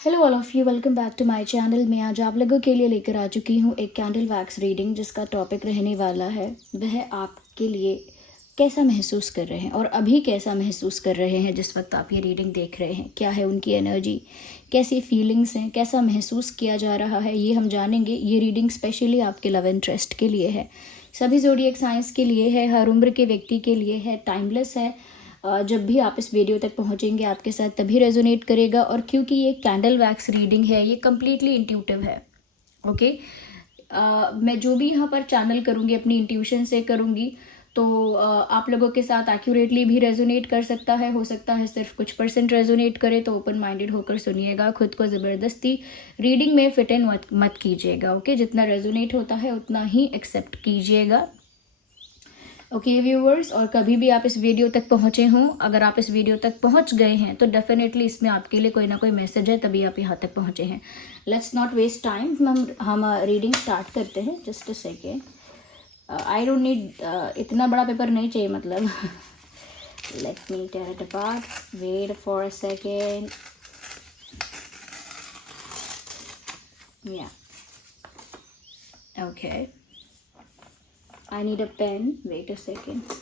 Hello all of you, welcome back to my channel. मैं आज आप लोगों के लिए लेकर आ चुकी हूँ एक कैंडल वैक्स रीडिंग, जिसका टॉपिक रहने वाला है वह आपके लिए कैसा महसूस कर रहे हैं और अभी कैसा महसूस कर रहे हैं। जिस वक्त आप ये रीडिंग देख रहे हैं, क्या है उनकी एनर्जी, कैसी फीलिंग्स हैं, कैसा महसूस किया जा रहा है, ये हम जानेंगे। ये रीडिंग स्पेशली आपके लव इंटरेस्ट के लिए है, सभी ज़ोडिएक साइंस के लिए है, हर उम्र के व्यक्ति के लिए है, टाइमलेस है। जब भी आप इस वीडियो तक पहुंचेंगे आपके साथ तभी रेजोनेट करेगा। और क्योंकि ये कैंडल वैक्स रीडिंग है, ये कम्प्लीटली इंट्यूटिव है। ओके, मैं जो भी यहाँ पर चैनल करूँगी अपनी इंट्यूशन से करूँगी, तो आप लोगों के साथ एक्यूरेटली भी रेजोनेट कर सकता है। हो सकता है सिर्फ कुछ % रेजोनेट करे, तो ओपन माइंडेड होकर सुनिएगा। खुद को ज़बरदस्ती रीडिंग में फिट इन मत कीजिएगा। ओके, जितना रेजोनेट होता है उतना ही एक्सेप्ट कीजिएगा। ओके व्यूवर्स, और कभी भी आप इस वीडियो तक पहुँचे हों, अगर आप इस वीडियो तक पहुँच गए हैं तो डेफिनेटली इसमें आपके लिए कोई ना कोई मैसेज है, तभी आप यहाँ तक पहुँचे हैं। लेट्स नॉट वेस्ट टाइम, हम रीडिंग स्टार्ट करते हैं। Just a second, I don't need इतना बड़ा पेपर नहीं चाहिए, मतलब let me tear it apart, wait for a second. Yeah okay, I need a pen. Wait a second.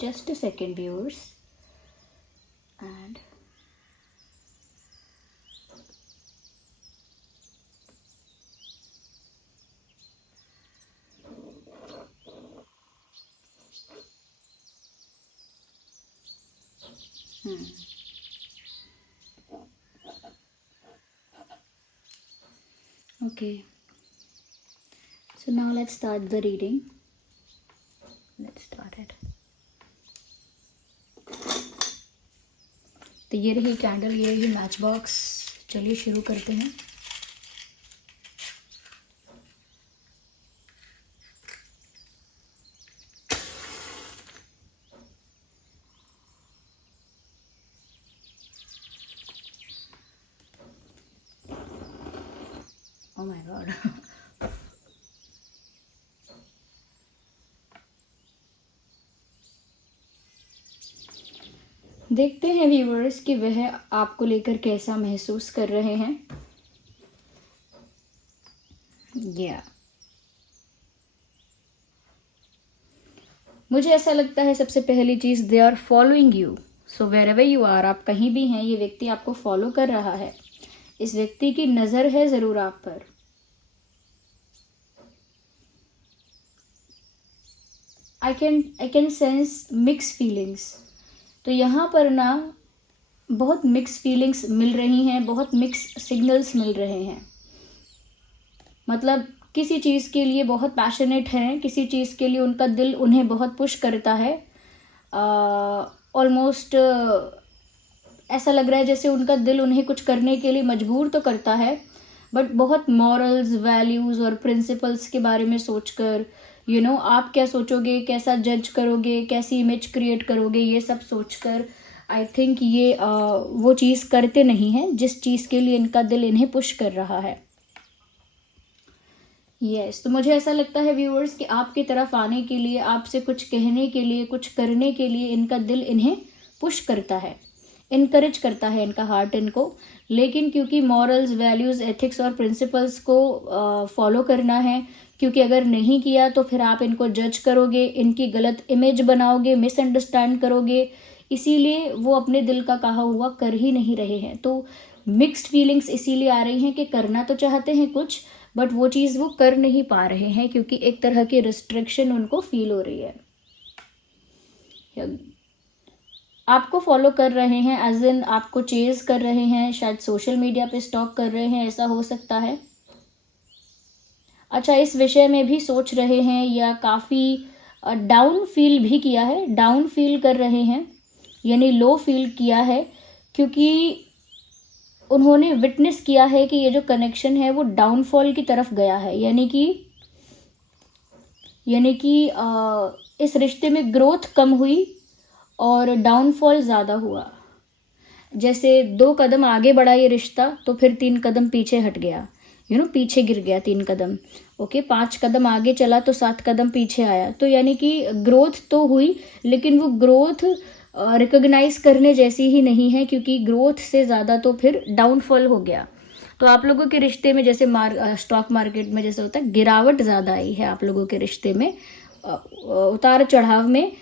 Just a second, viewers. And okay, so now let's start the reading. Let's start it. तो ये रही candle, ये रही match box. चलिए शुरू करते हैं। Oh my God. देखते हैं व्यूवर्स कि वह आपको लेकर कैसा महसूस कर रहे हैं। मुझे ऐसा लगता है सबसे पहली चीज़, they are following you. So wherever you are, आप कहीं भी हैं, ये व्यक्ति आपको फॉलो कर रहा है। इस व्यक्ति की नज़र है ज़रूर आप पर। I can sense mix feelings. तो यहाँ पर ना बहुत मिक्स फीलिंग्स मिल रही हैं, बहुत मिक्स सिग्नल्स मिल रहे हैं। मतलब किसी चीज़ के लिए बहुत पैशनेट हैं, किसी चीज़ के लिए उनका दिल उन्हें बहुत पुश करता है। ऑलमोस्ट ऐसा लग रहा है जैसे उनका दिल उन्हें कुछ करने के लिए मजबूर तो करता है, बट बहुत मॉरल्स, वैल्यूज़ और प्रिंसिपल्स के बारे में सोचकर, आप क्या सोचोगे, कैसा जज करोगे, कैसी इमेज क्रिएट करोगे, ये सब सोचकर आई थिंक ये वो चीज़ करते नहीं हैं जिस चीज़ के लिए इनका दिल इन्हें पुश कर रहा है। यस, तो मुझे ऐसा लगता है व्यूअर्स कि आपकी तरफ आने के लिए, आपसे कुछ कहने के लिए, कुछ करने के लिए इनका दिल इन्हें पुश करता है, इनकरेज करता है इनका हार्ट इनको। लेकिन क्योंकि मॉरल्स, वैल्यूज़, एथिक्स और प्रिंसिपल्स को फॉलो करना है, क्योंकि अगर नहीं किया तो फिर आप इनको जज करोगे, इनकी गलत इमेज बनाओगे, मिसअंडरस्टैंड करोगे, इसीलिए वो अपने दिल का कहा हुआ कर ही नहीं रहे हैं। तो मिक्स्ड फीलिंग्स इसीलिए आ रही हैं कि करना तो चाहते हैं कुछ, बट वो चीज़ वो कर नहीं पा रहे हैं, क्योंकि एक तरह की रिस्ट्रिक्शन उनको फील हो रही है। आपको फॉलो कर रहे हैं, एज इन आपको चेज कर रहे हैं, शायद सोशल मीडिया पे स्टॉक कर रहे हैं, ऐसा हो सकता है। अच्छा, इस विषय में भी सोच रहे हैं या काफ़ी डाउन फील भी किया है, डाउन फील कर रहे हैं, यानी लो फील किया है, क्योंकि उन्होंने विटनेस किया है कि ये जो कनेक्शन है वो डाउनफॉल की तरफ गया है, यानी कि इस रिश्ते में ग्रोथ कम हुई और डाउनफॉल ज़्यादा हुआ। जैसे 2 कदम आगे बढ़ा ये रिश्ता तो फिर 3 कदम पीछे हट गया, पीछे गिर गया 3 कदम। ओके, 5 कदम आगे चला तो 7 कदम पीछे आया। तो यानी कि ग्रोथ तो हुई, लेकिन वो ग्रोथ रिकॉग्नाइज करने जैसी ही नहीं है, क्योंकि ग्रोथ से ज़्यादा तो फिर डाउनफॉल हो गया। तो आप लोगों के रिश्ते में जैसे स्टॉक मार्केट में जैसे होता है, गिरावट ज़्यादा आई है आप लोगों के रिश्ते में, उतार चढ़ाव में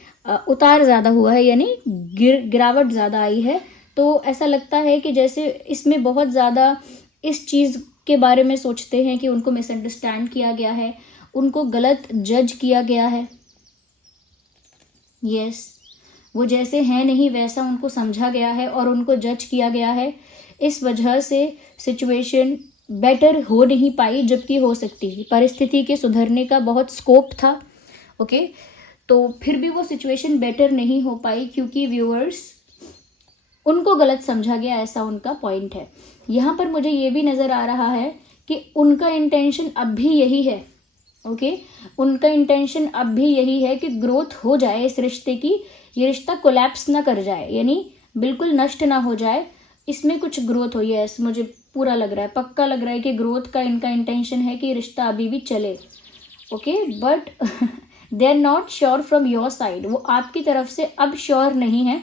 उतार ज़्यादा हुआ है, यानी गिरावट ज़्यादा आई है। तो ऐसा लगता है कि जैसे इसमें बहुत ज़्यादा इस चीज़ के बारे में सोचते हैं कि उनको मिसअंडरस्टैंड किया गया है, उनको गलत जज किया गया है। यस, वो जैसे हैं नहीं वैसा उनको समझा गया है और उनको जज किया गया है। इस वजह से सिचुएशन बेटर हो नहीं पाई, जबकि हो सकती थी। परिस्थिति के सुधरने का बहुत स्कोप था। ओके, तो फिर भी वो सिचुएशन बेटर नहीं हो पाई क्योंकि व्यूअर्स उनको गलत समझा गया, ऐसा उनका पॉइंट है। यहाँ पर मुझे ये भी नज़र आ रहा है कि उनका इंटेंशन अब भी यही है। ओके, उनका इंटेंशन अब भी यही है कि ग्रोथ हो जाए इस रिश्ते की, ये रिश्ता कोलैप्स ना कर जाए, यानी बिल्कुल नष्ट ना हो जाए, इसमें कुछ ग्रोथ हो। यस, मुझे पूरा लग रहा है, पक्का लग रहा है कि ग्रोथ का इनका इंटेंशन है कि रिश्ता अभी भी चले। Okay, but they are not sure from your side. वो आपकी तरफ से अब श्योर नहीं है।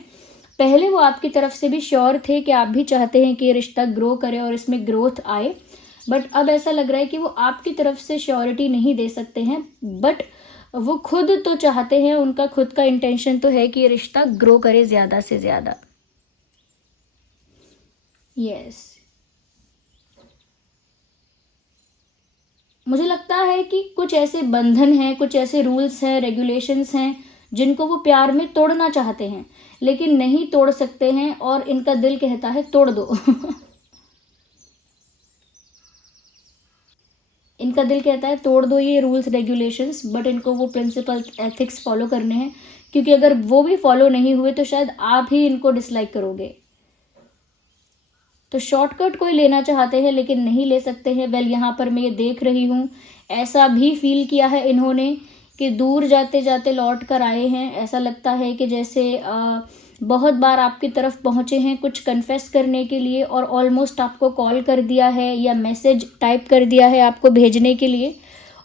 पहले वो आपकी तरफ से भी श्योर थे कि आप भी चाहते हैं कि ये रिश्ता ग्रो करे और इसमें ग्रोथ आए, बट अब ऐसा लग रहा है कि वो आपकी तरफ से श्योरिटी नहीं दे सकते हैं, बट वो खुद तो चाहते हैं, उनका खुद का इंटेंशन तो है कि ये रिश्ता ग्रो करे ज़्यादा से ज़्यादा। यस, मुझे लगता है कि कुछ ऐसे बंधन हैं, कुछ ऐसे रूल्स हैं, रेगुलेशंस हैं जिनको वो प्यार में तोड़ना चाहते हैं लेकिन नहीं तोड़ सकते हैं, और इनका दिल कहता है तोड़ दो। इनका दिल कहता है तोड़ दो ये रूल्स रेगुलेशंस, बट इनको वो प्रिंसिपल एथिक्स फॉलो करने हैं, क्योंकि अगर वो भी फॉलो नहीं हुए तो शायद आप ही इनको डिसलाइक करोगे। तो शॉर्टकट कोई लेना चाहते हैं लेकिन नहीं ले सकते हैं। वेल, यहाँ पर मैं ये देख रही हूँ, ऐसा भी फील किया है इन्होंने कि दूर जाते जाते लौट कर आए हैं। ऐसा लगता है कि जैसे बहुत बार आपकी तरफ पहुँचे हैं कुछ कन्फेस करने के लिए, और ऑलमोस्ट आपको कॉल कर दिया है या मैसेज टाइप कर दिया है आपको भेजने के लिए,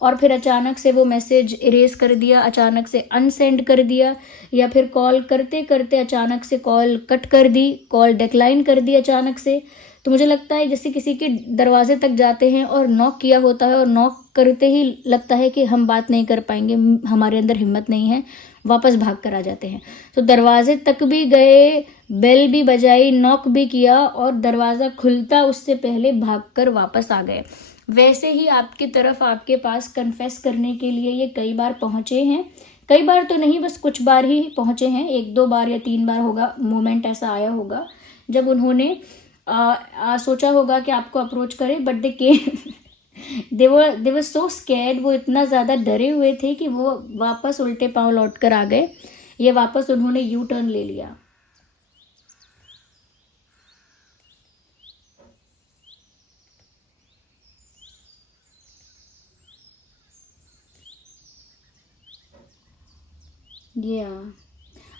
और फिर अचानक से वो मैसेज इरेज कर दिया, अचानक से अनसेंड कर दिया, या फिर कॉल करते करते अचानक से कॉल कट कर दी, कॉल डिक्लाइन कर दी अचानक से। तो मुझे लगता है जैसे किसी के दरवाजे तक जाते हैं और नॉक किया होता है और नॉक करते ही लगता है कि हम बात नहीं कर पाएंगे, हमारे अंदर हिम्मत नहीं है, वापस भाग कर आ जाते हैं। तो दरवाजे तक भी गए, बेल भी बजाई, नॉक भी किया, और दरवाज़ा खुलता उससे पहले भागकर वापस आ गए। वैसे ही आपकी तरफ, आपके पास कन्फेस करने के लिए ये कई बार पहुँचे हैं। कई बार तो नहीं, बस कुछ बार ही पहुँचे हैं, 1-2 बार या 3 बार होगा मोमेंट ऐसा आया होगा जब उन्होंने सोचा होगा कि आपको अप्रोच करें, but they were so scared. वो इतना ज़्यादा डरे हुए थे कि वो वापस उल्टे पांव लौट कर आ गए, ये वापस उन्होंने यू टर्न ले लिया।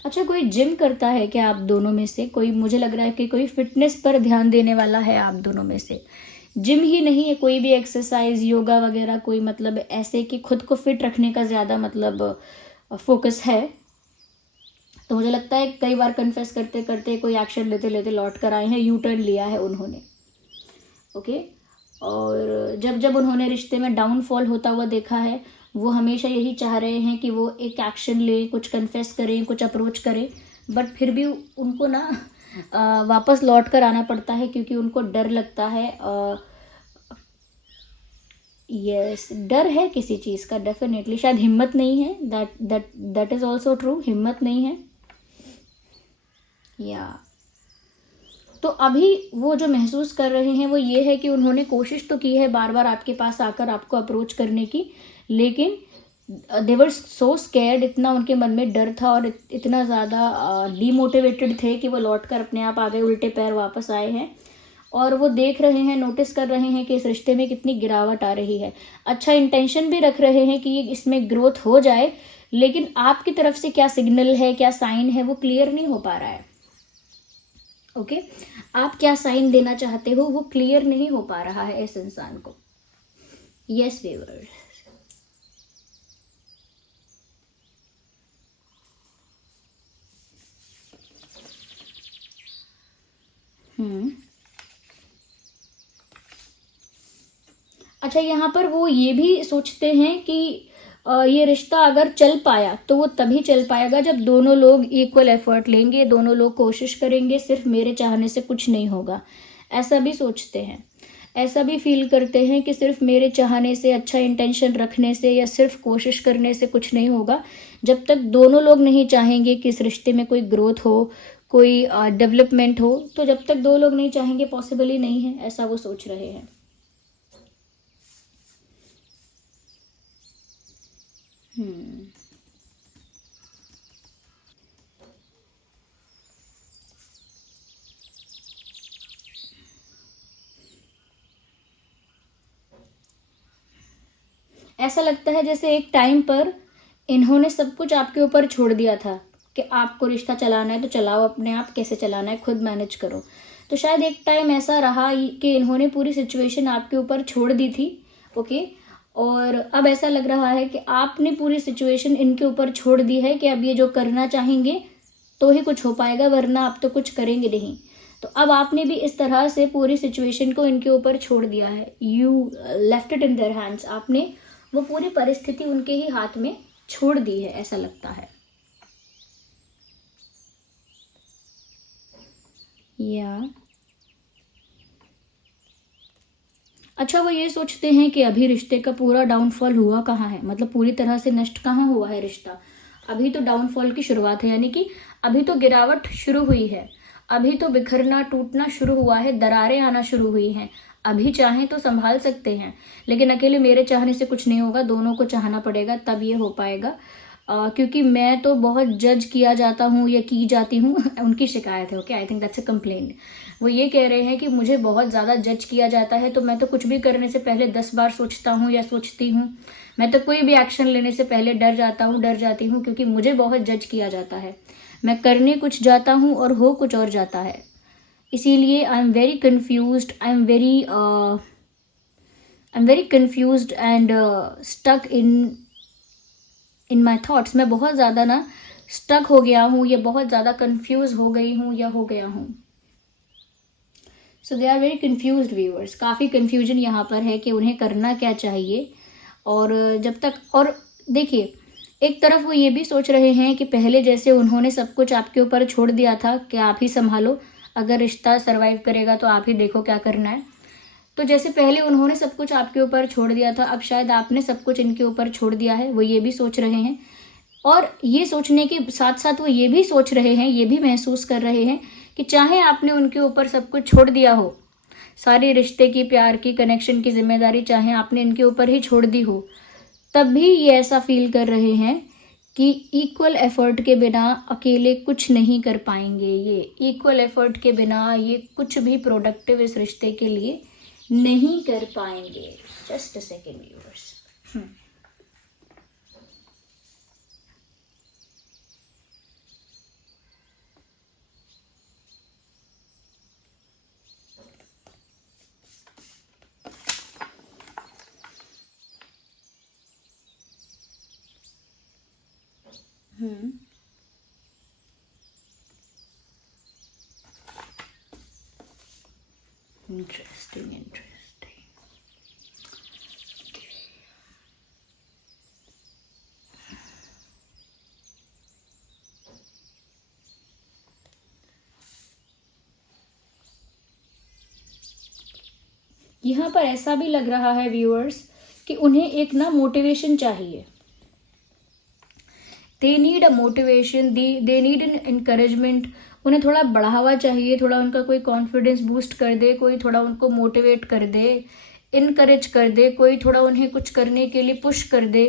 अच्छा, कोई जिम करता है क्या आप दोनों में से? कोई, मुझे लग रहा है कि कोई फिटनेस पर ध्यान देने वाला है आप दोनों में से। जिम ही नहीं है, कोई भी एक्सरसाइज, योगा वगैरह, कोई मतलब ऐसे कि खुद को फिट रखने का ज़्यादा मतलब फोकस है। तो मुझे लगता है कई बार कन्फेस करते करते, कोई एक्शन लेते लेते लौट कर आए हैं, यू टर्न लिया है उन्होंने। ओके, और जब जब उन्होंने रिश्ते में डाउनफॉल होता हुआ देखा है, वो हमेशा यही चाह रहे हैं कि वो एक एक्शन ले, कुछ कन्फेस करें, कुछ अप्रोच करें, बट फिर भी उनको ना वापस लौट कर आना पड़ता है, क्योंकि उनको डर लगता है। यस, डर है किसी चीज़ का, डेफिनेटली। शायद हिम्मत नहीं है, दैट इज़ ऑल्सो ट्रू, हिम्मत नहीं है। या तो अभी वो जो महसूस कर रहे हैं वो ये है कि उन्होंने कोशिश तो की है बार बार आपके पास आकर आपको अप्रोच करने की, लेकिन दे वर सो स्कैर्ड, इतना उनके मन में डर था और इतना ज़्यादा डीमोटिवेटेड थे कि वो लौट कर अपने आप आ गए, उल्टे पैर वापस आए हैं। और वो देख रहे हैं, नोटिस कर रहे हैं कि इस रिश्ते में कितनी गिरावट आ रही है। अच्छा इंटेंशन भी रख रहे हैं कि ये इसमें ग्रोथ हो जाए, लेकिन आपकी तरफ से क्या सिग्नल है, क्या साइन है, वो क्लियर नहीं हो पा रहा है। ओके, आप क्या साइन देना चाहते हो वो क्लियर नहीं हो पा रहा है इस इंसान को। यस व्यूअर्स, अच्छा यहाँ पर वो ये भी सोचते हैं कि ये रिश्ता अगर चल पाया तो वो तभी चल पाएगा जब दोनों लोग इक्वल एफर्ट लेंगे, दोनों लोग कोशिश करेंगे, सिर्फ मेरे चाहने से कुछ नहीं होगा, ऐसा भी सोचते हैं। ऐसा भी फील करते हैं कि सिर्फ मेरे चाहने से, अच्छा इंटेंशन रखने से या सिर्फ कोशिश करने से कुछ नहीं होगा। जब तक दोनों लोग नहीं चाहेंगे कि इस रिश्ते में कोई ग्रोथ हो, कोई डेवलपमेंट हो, तो जब तक दो लोग नहीं चाहेंगे पॉसिबल ही नहीं है, ऐसा वो सोच रहे हैं। ऐसा लगता है जैसे एक टाइम पर इन्होंने सब कुछ आपके ऊपर छोड़ दिया था कि आपको रिश्ता चलाना है तो चलाओ, अपने आप कैसे चलाना है खुद मैनेज करो। तो शायद एक टाइम ऐसा रहा कि इन्होंने पूरी सिचुएशन आपके ऊपर छोड़ दी थी। ओके, और अब ऐसा लग रहा है कि आपने पूरी सिचुएशन इनके ऊपर छोड़ दी है कि अब ये जो करना चाहेंगे तो ही कुछ हो पाएगा, वरना आप तो कुछ करेंगे नहीं। तो अब आपने भी इस तरह से पूरी सिचुएशन को इनके ऊपर छोड़ दिया है। You left it in their hands, आपने वो पूरी परिस्थिति उनके ही हाथ में छोड़ दी है, ऐसा लगता है। या अच्छा, वो ये सोचते हैं कि अभी रिश्ते का पूरा डाउनफॉल हुआ कहाँ है, मतलब पूरी तरह से नष्ट कहाँ हुआ है रिश्ता। अभी तो डाउनफॉल की शुरुआत है, यानी कि अभी तो गिरावट शुरू हुई है, अभी तो बिखरना टूटना शुरू हुआ है, दरारें आना शुरू हुई हैं। अभी चाहें तो संभाल सकते हैं, लेकिन अकेले मेरे चाहने से कुछ नहीं होगा, दोनों को चाहना पड़ेगा तब ये हो पाएगा। क्योंकि मैं तो बहुत जज किया जाता हूँ या की जाती हूँ उनकी शिकायत है। Okay, I think that's a complaint. वो ये कह रहे हैं कि मुझे बहुत ज़्यादा जज किया जाता है, तो मैं तो कुछ भी करने से पहले 10 बार सोचता हूँ या सोचती हूँ। मैं तो कोई भी एक्शन लेने से पहले डर जाती हूँ, क्योंकि मुझे बहुत जज किया जाता है। मैं करने कुछ जाता हूँ और हो कुछ और जाता है। इसीलिए I am very confused, I am very confused and stuck in my thoughts. मैं बहुत ज़्यादा ना स्टक हो गया हूँ, या बहुत ज़्यादा कन्फ्यूज हो गई हूँ या हो गया हूँ। So they are very confused viewers. काफ़ी कन्फ्यूजन यहाँ पर है कि उन्हें करना क्या चाहिए। और जब तक, और देखिए, एक तरफ वो ये भी सोच रहे हैं कि पहले जैसे उन्होंने सब कुछ आपके ऊपर छोड़ दिया था कि आप ही संभालो, अगर रिश्ता सरवाइव करेगा तो आप ही देखो क्या करना है। तो जैसे पहले उन्होंने सब कुछ आपके ऊपर छोड़ दिया था, अब शायद आपने सब कुछ इनके ऊपर छोड़ दिया है, वो ये भी सोच रहे हैं। और ये सोचने के साथ साथ वो ये भी सोच रहे हैं, ये भी महसूस कर रहे हैं कि चाहे आपने उनके ऊपर सब कुछ छोड़ दिया हो, सारी रिश्ते की, प्यार की, कनेक्शन की जिम्मेदारी चाहे आपने इनके ऊपर ही छोड़ दी हो, तब भी ये ऐसा फील कर रहे हैं कि इक्वल एफर्ट के बिना अकेले कुछ नहीं कर पाएंगे। ये इक्वल एफर्ट के बिना ये कुछ भी प्रोडक्टिव इस रिश्ते के लिए नहीं कर पाएंगे। Just a second viewers. Interesting. यहाँ पर ऐसा भी लग रहा है व्यूअर्स कि उन्हें एक ना मोटिवेशन चाहिए। They need a motivation, they need an encouragement. उन्हें थोड़ा बढ़ावा चाहिए, थोड़ा उनका कोई कॉन्फिडेंस बूस्ट कर दे, कोई थोड़ा उनको मोटिवेट कर दे, इनकरेज कर दे, कोई थोड़ा उन्हें कुछ करने के लिए पुश कर दे।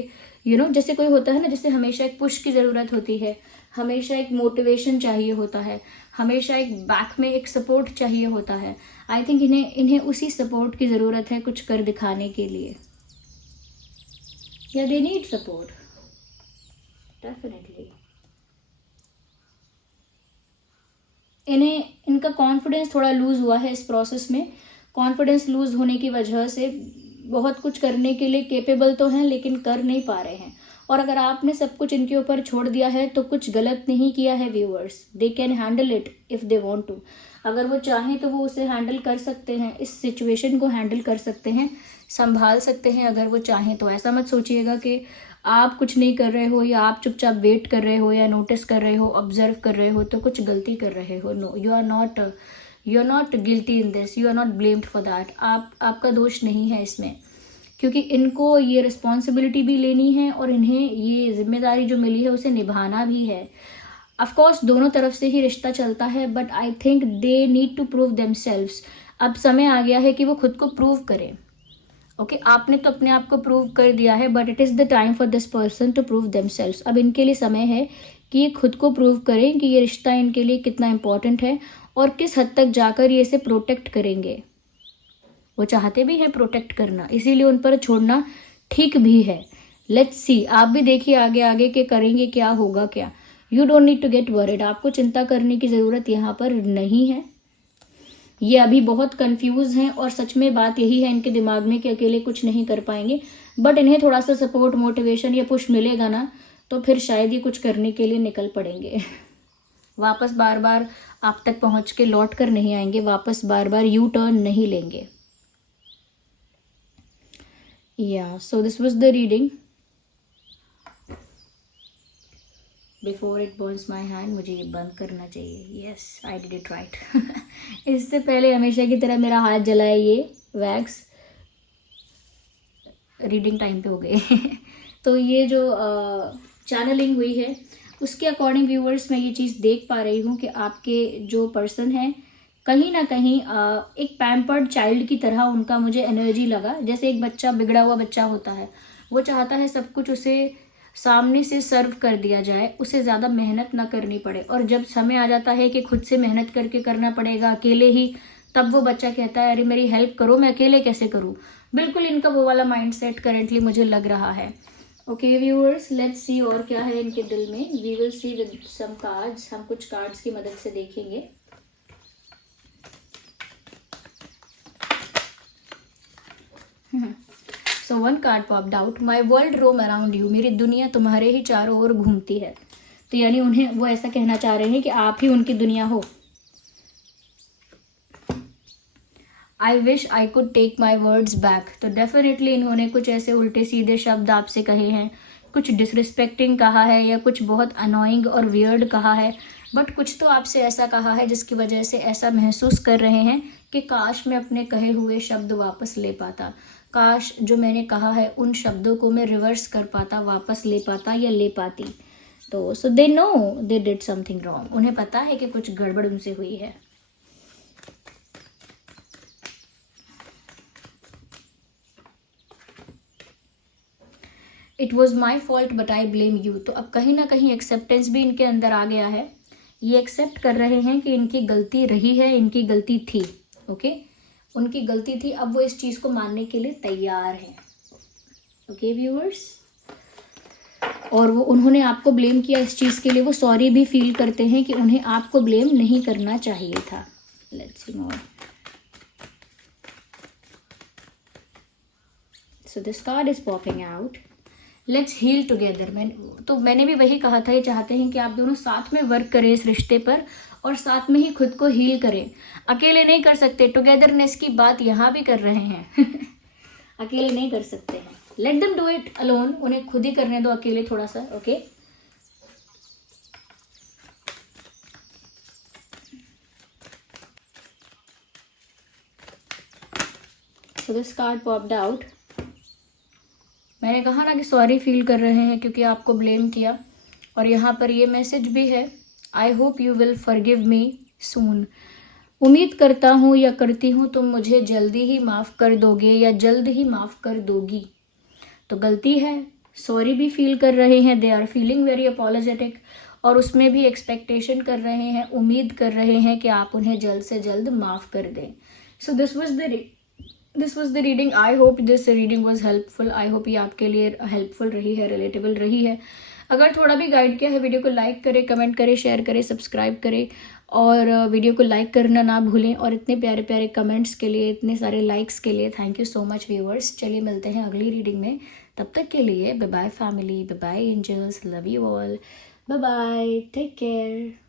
जैसे कोई होता है ना, जैसे हमेशा एक पुश की ज़रूरत होती है, हमेशा एक मोटिवेशन चाहिए होता है, हमेशा एक बैक में एक सपोर्ट चाहिए होता है। आई थिंक इन्हें उसी सपोर्ट की ज़रूरत है कुछ कर दिखाने के लिए, या दे नीड सपोर्ट डेफिनेटली। इनका कॉन्फिडेंस थोड़ा लूज हुआ है इस प्रोसेस में। कॉन्फिडेंस लूज होने की वजह से बहुत कुछ करने के लिए केपेबल तो हैं लेकिन कर नहीं पा रहे हैं। और अगर आपने सब कुछ इनके ऊपर छोड़ दिया है तो कुछ गलत नहीं किया है viewers. They can handle it if they want to. अगर वो चाहें तो वो उसे हैंडल कर सकते हैं, इस सिचुएशन को हैंडल कर सकते हैं, संभाल सकते हैं अगर वो चाहें तो। ऐसा मत सोचिएगा कि आप कुछ नहीं कर रहे हो या आप चुपचाप वेट कर रहे हो या नोटिस कर रहे हो, ऑब्जर्व कर रहे हो तो कुछ गलती कर रहे हो। No, you are not guilty in this, you are not blamed for that. आपका दोष नहीं है इसमें, क्योंकि इनको ये रिस्पॉन्सिबिलिटी भी लेनी है और इन्हें ये जिम्मेदारी जो मिली है उसे निभाना भी है। ऑफकोर्स दोनों तरफ से ही रिश्ता चलता है, but I think they need to prove themselves. अब समय आ गया है कि वो खुद को प्रूव करें। ओके, आपने तो अपने आप को प्रूव कर दिया है, but it is the time for this person to prove themselves. अब इनके लिए समय है कि ये खुद को प्रूव करें कि ये रिश्ता इनके लिए कितना इम्पोर्टेंट है और किस हद तक जाकर ये इसे प्रोटेक्ट करेंगे। वो चाहते भी हैं प्रोटेक्ट करना, इसीलिए उन पर छोड़ना ठीक भी है। लेट्स सी, आप भी देखिए आगे आगे के करेंगे क्या होगा क्या। You don't need to get worried, आपको चिंता करने की ज़रूरत यहाँ पर नहीं है। ये अभी बहुत कंफ्यूज हैं और सच में बात यही है इनके दिमाग में कि अकेले कुछ नहीं कर पाएंगे, बट इन्हें थोड़ा सा सपोर्ट, मोटिवेशन या पुश मिलेगा ना तो फिर शायद ये कुछ करने के लिए निकल पड़ेंगे। वापस बार बार आप तक पहुँच के लौट कर नहीं आएंगे, वापस बार बार यू टर्न नहीं लेंगे। Yeah, so this was the reading. Before it burns my hand, मुझे ये बंद करना चाहिए। Yes, I did it right. इससे पहले हमेशा की तरह मेरा हाथ जला है ये वैक्स। रीडिंग टाइम पे हो गए। तो ये जो चैनलिंग हुई है उसके अकॉर्डिंग व्यूअर्स मैं ये चीज़ देख पा रही हूँ कि आपके जो पर्सन है कहीं ना कहीं एक पैम्पर्ड चाइल्ड की तरह उनका मुझे एनर्जी लगा। जैसे एक बच्चा, बिगड़ा हुआ बच्चा होता है, वो चाहता है सब कुछ उसे सामने से सर्व कर दिया जाए, उसे ज़्यादा मेहनत ना करनी पड़े। और जब समय आ जाता है कि खुद से मेहनत करके करना पड़ेगा अकेले ही, तब वो बच्चा कहता है अरे मेरी हेल्प करो, मैं अकेले कैसे करूँ। बिल्कुल इनका वो वाला माइंडसेट करेंटली मुझे लग रहा है। ओके व्यूअर्स, लेट्स सी और क्या है इनके दिल में। We will see with some cards. हम कुछ कार्ड्स की मदद से देखेंगे। So one card popped out. My world roam around you. मेरी दुनिया तुम्हारे ही चारों ओर घूमती है। तो यानी उन्हें वो ऐसा कहना चाह रहे हैं कि आप ही उनकी दुनिया हो। I wish I could take my words back. तो डेफिनेटली इन्होंने कुछ ऐसे उल्टे सीधे शब्द आपसे कहे हैं, कुछ डिसरिस्पेक्टिंग कहा है या कुछ बहुत अनोइंग और वियर्ड कहा है, बट कुछ तो आपसे ऐसा कहा है जिसकी वजह से ऐसा महसूस कर रहे हैं कि काश मैं अपने कहे हुए शब्द वापस ले पाता, काश जो मैंने कहा है उन शब्दों को मैं रिवर्स कर पाता, वापस ले पाता या ले पाती। तो so they know they did something wrong. उन्हें पता है कि कुछ गड़बड़ उनसे हुई है। It was my fault but I blame you. तो अब कहीं ना कहीं एक्सेप्टेंस भी इनके अंदर आ गया है। ये एक्सेप्ट कर रहे हैं कि इनकी गलती रही है, इनकी गलती थी। ओके, उनकी गलती थी, अब वो इस चीज़ को मानने के लिए तैयार हैं। ओके व्यूअर्स, और वो उन्होंने आपको ब्लेम किया इस चीज़ के लिए, वो सॉरी भी फील करते हैं कि उन्हें आपको ब्लेम नहीं करना चाहिए था। Let's see more. So this card is popping out. Let's heal together. मैंने भी वही कहा था, ये चाहते हैं कि आप दोनों साथ में वर्क करें इस रिश्ते पर और साथ में ही खुद को हील करें। अकेले नहीं कर सकते, टुगेदरनेस की बात यहाँ भी कर रहे हैं। अकेले नहीं कर सकते हैं। Let them do it alone. उन्हें खुद ही करने दो अकेले थोड़ा सा। Okay, so this card popped out. मैंने कहा ना कि सॉरी फील कर रहे हैं क्योंकि आपको ब्लेम किया, और यहाँ पर ये मैसेज भी है, I hope you will forgive me soon. उम्मीद करता हूँ या करती हूँ तुम मुझे जल्दी ही माफ़ कर दोगे या जल्द ही माफ़ कर दोगी। तो गलती है, सॉरी भी फील कर रहे हैं, they are feeling very apologetic, और उसमें भी एक्सपेक्टेशन कर रहे हैं, उम्मीद कर रहे हैं कि आप उन्हें जल्द से जल्द माफ़ कर दें. So this was the reading. I hope this reading was helpful. I hope ये आपके लिए हेल्पफुल रही है, रिलेटेबल रही है. अगर थोड़ा भी गाइड किया है, वीडियो को लाइक करें, कमेंट करें, शेयर करें, सब्सक्राइब करें और वीडियो को लाइक करना ना भूलें. और इतने प्यारे प्यारे कमेंट्स के लिए, इतने सारे लाइक्स के लिए thank you so much viewers. चलिए मिलते हैं अगली रीडिंग में. तब तक के लिए bye bye family, bye bye angels, love you all, bye bye, take care.